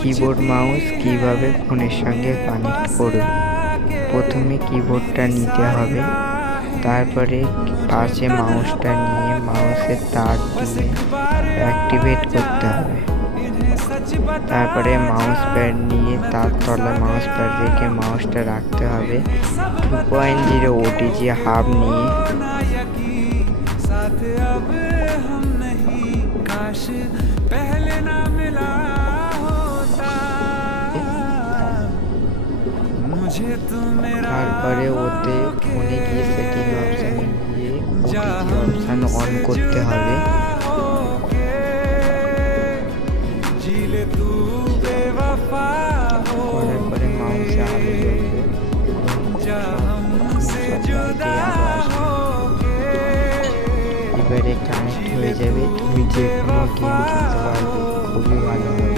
Keyboard mouse কিভাবে ফোনের সঙ্গে কানেক্ট করবে। প্রথমে কিবোর্ডটা নিতে হবে, তারপরে পাশে মাউসটা নিয়ে মাউসের তার দিয়ে অ্যাক্টিভেট করতে হবে। তারপরে মাউস প্যাড নিয়ে তার তলায় মাউস প্যাড রেখে মাউসটা রাখতে হবে। 2.0 OTG হাব নিয়ে তারপরে ওতে ফোনে গিয়ে সেটিং অপশানে গিয়ে OTG অপশান অন করতে হবে। করার পরে মাউসে আলো জ্বলবে, এবারে কানেক্ট হয়ে যাবে। তুমি যে কোনো গেম খেলতে পারবে, খুবই ভালো হবে।